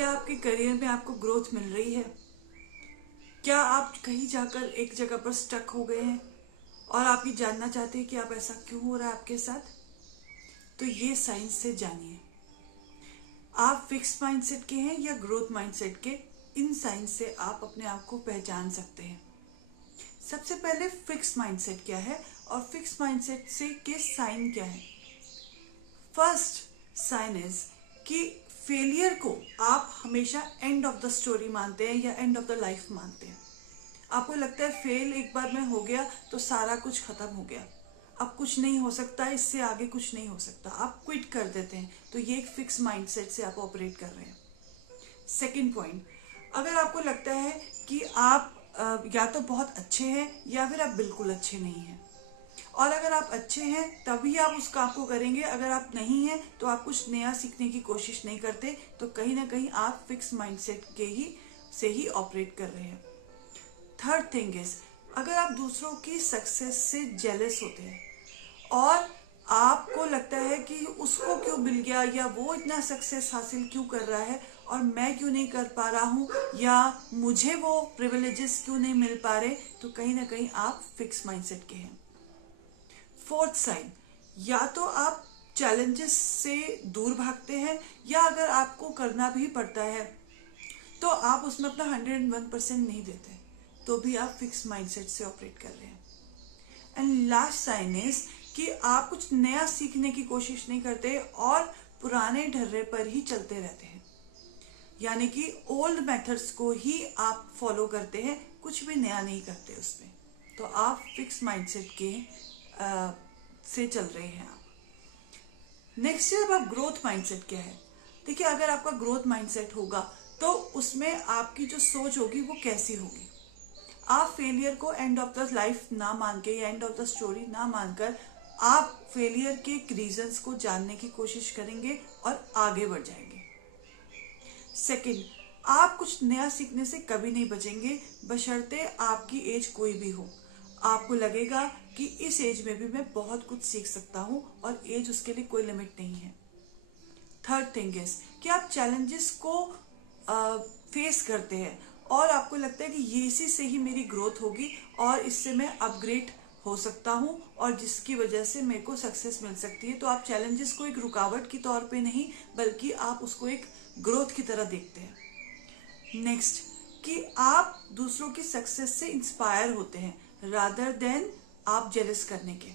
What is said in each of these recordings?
क्या आपके करियर में आपको ग्रोथ मिल रही है? क्या आप कहीं जाकर एक जगह पर स्टक हो गए हैं और आप ये जानना चाहते हैं कि आप ऐसा क्यों हो रहा है आपके साथ? तो ये साइंस से जानिए। आप फिक्स माइंडसेट के हैं या ग्रोथ माइंडसेट के, इन साइंस से आप अपने आप को पहचान सकते हैं। सबसे पहले फिक्स माइंडसेट क्या है और फिक्स माइंडसेट से के साइन क्या है। फर्स्ट साइन इज कि फेलियर को आप हमेशा एंड ऑफ द स्टोरी मानते हैं या एंड ऑफ द लाइफ मानते हैं। आपको लगता है फेल एक बार में हो गया तो सारा कुछ खत्म हो गया, अब कुछ नहीं हो सकता, इससे आगे कुछ नहीं हो सकता, आप क्विट कर देते हैं। तो ये एक फिक्स माइंडसेट से आप ऑपरेट कर रहे हैं। सेकंड पॉइंट, अगर आपको लगता है कि आप या तो बहुत अच्छे हैं या फिर आप बिल्कुल अच्छे नहीं हैं, और अगर आप अच्छे हैं तभी आप उस काम को करेंगे, अगर आप नहीं हैं तो आप कुछ नया सीखने की कोशिश नहीं करते, तो कहीं ना कहीं आप फिक्स माइंडसेट के ही ऑपरेट कर रहे हैं। थर्ड थिंग इज, अगर आप दूसरों की सक्सेस से जेलस होते हैं और आपको लगता है कि उसको क्यों मिल गया या वो इतना सक्सेस हासिल क्यों कर रहा है और मैं क्यों नहीं कर पा रहा हूँ, या मुझे वो प्रिविलेजेस क्यों नहीं मिल पा रहे, तो कहीं ना कहीं आप फिक्स माइंडसेट के हैं। फोर्थ साइन, या तो आप चैलेंजेस से दूर भागते हैं, या अगर आपको करना भी पड़ता है तो आप उसमें अपना 101% नहीं देते, तो भी आप फिक्स माइंडसेट से ऑपरेट कर रहे हैं। एंड लास्ट साइन इज कि आप कुछ नया सीखने की कोशिश नहीं करते और पुराने ढर्रे पर ही चलते रहते हैं, यानी कि ओल्ड मेथड्स को ही आप फॉलो करते हैं, कुछ भी नया नहीं करते उसमें। तो आप फिक्स माइंडसेट के से चल रहे हैं आप। नेक्स्ट है, अब आप ग्रोथ माइंडसेट क्या है। देखिए, अगर आपका ग्रोथ माइंडसेट होगा तो उसमें आपकी जो सोच होगी वो कैसी होगी। आप फेलियर को एंड ऑफ द लाइफ ना मान के या एंड ऑफ द स्टोरी ना मानकर आप फेलियर के रीजंस को जानने की कोशिश करेंगे और आगे बढ़ जाएंगे। सेकंड, आप कुछ नया सीखने से कभी नहीं बचेंगे, बशर्ते आपकी एज कोई भी हो। आपको लगेगा कि इस एज में भी मैं बहुत कुछ सीख सकता हूँ और एज उसके लिए कोई लिमिट नहीं है। थर्ड थिंग इज कि आप चैलेंजेस को फेस करते हैं और आपको लगता है कि ये इसी से ही मेरी ग्रोथ होगी और इससे मैं अपग्रेड हो सकता हूँ और जिसकी वजह से मेरे को सक्सेस मिल सकती है। तो आप चैलेंजेस को एक रुकावट के तौर पे नहीं, बल्कि आप उसको एक ग्रोथ की तरह देखते हैं। नेक्स्ट, कि आप दूसरों की सक्सेस से इंस्पायर होते हैं रादर देन आप जेलस करने के।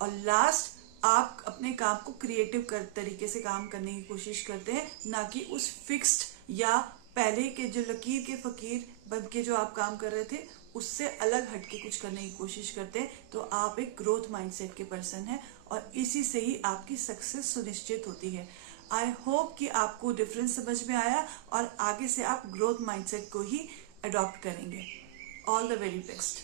और लास्ट, आप अपने काम को क्रिएटिव तरीके से काम करने की कोशिश करते हैं, ना कि उस फिक्स्ड या पहले के जो लकीर के फकीर बन के जो आप काम कर रहे थे उससे अलग हटके कुछ करने की कोशिश करते हैं। तो आप एक ग्रोथ माइंडसेट के पर्सन हैं और इसी से ही आपकी सक्सेस सुनिश्चित होती है। आई होप कि आपको डिफरेंस समझ में आया और आगे से आप ग्रोथ माइंडसेट को ही अडॉप्ट करेंगे। All the very best.